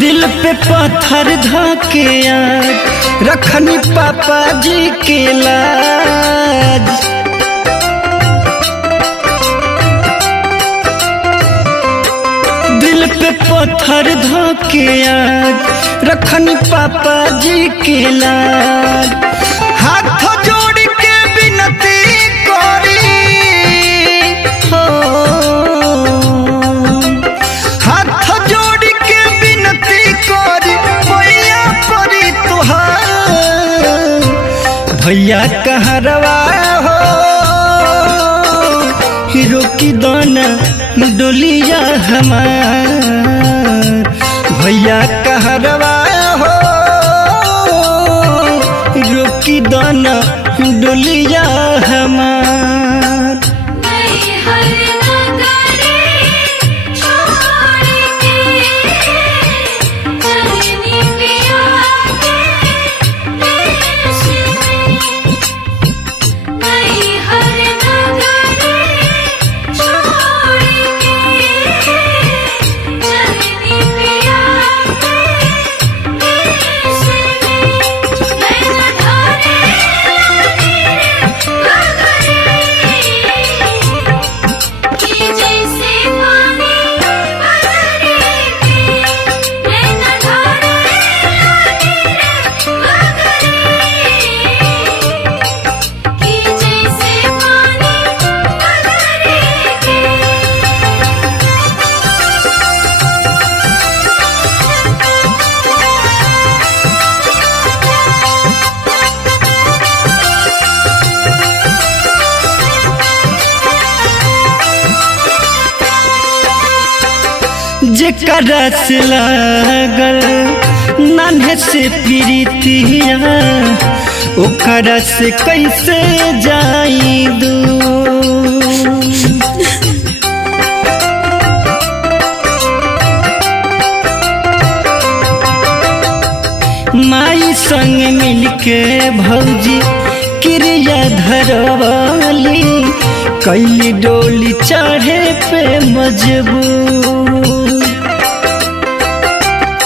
दिल पे पत्थर धके आज रखनी पापा जी के लाज। दिल पे पत्थर धके आज रखनी पापा जी के लाज। हाथ जोड़ के विनती करी हो, हाथ जोड़ के विनती करी भैया परी तुहार। भैया कहरवा हो हीरो की दाना डोलिया हमार। भैया कहरवा हो हीरो की दाना डोलिया हमार। जेकरा से लागल नान्हे से प्रीतिया ओकरा से कैसे जाई दूर। माई संग मिलके भौजी क्रिया धरवाली कैली डोली चढ़े पे मजबूर।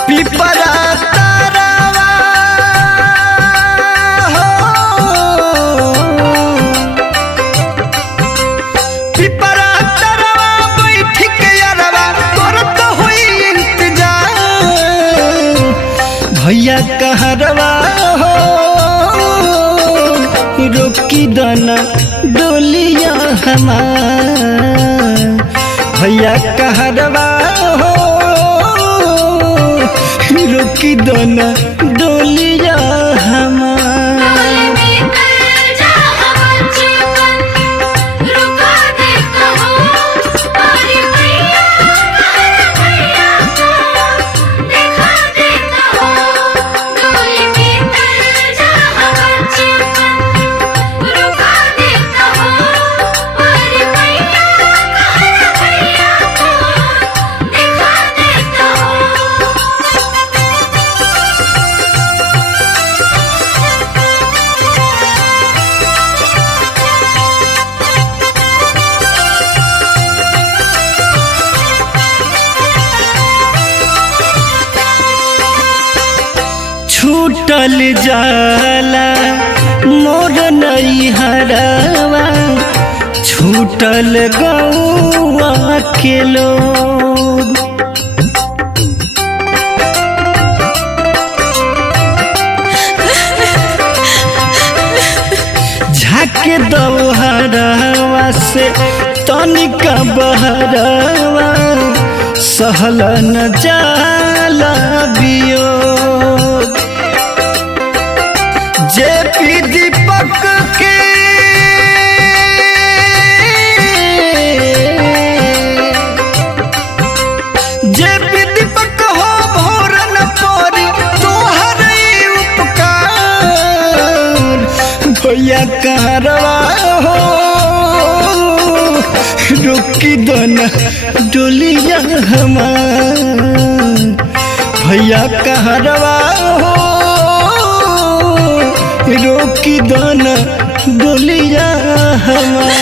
पिपरा तारावा हो, पिपरा तारावा बैठ के यारवा करत हुई इंतजार। भैया कहरवा हो रोकी दाना डोलिया हमार। भैया कहरवा हो रोकी दाना डोलिया हमार। छूटल जाला मोर नैहरवा छूटल गौआ के लोग। झाके दौहरवा से तनिका बहरवा सहल न जाला वियोग। जेपी दीपक के जेपी दीपक हो भोर न परी तोहर उपकार। भैया कहरवा हो रोकी दाना डोलिया हमार। भैया कहरवा हो रोकी दाना डोलिया हमार।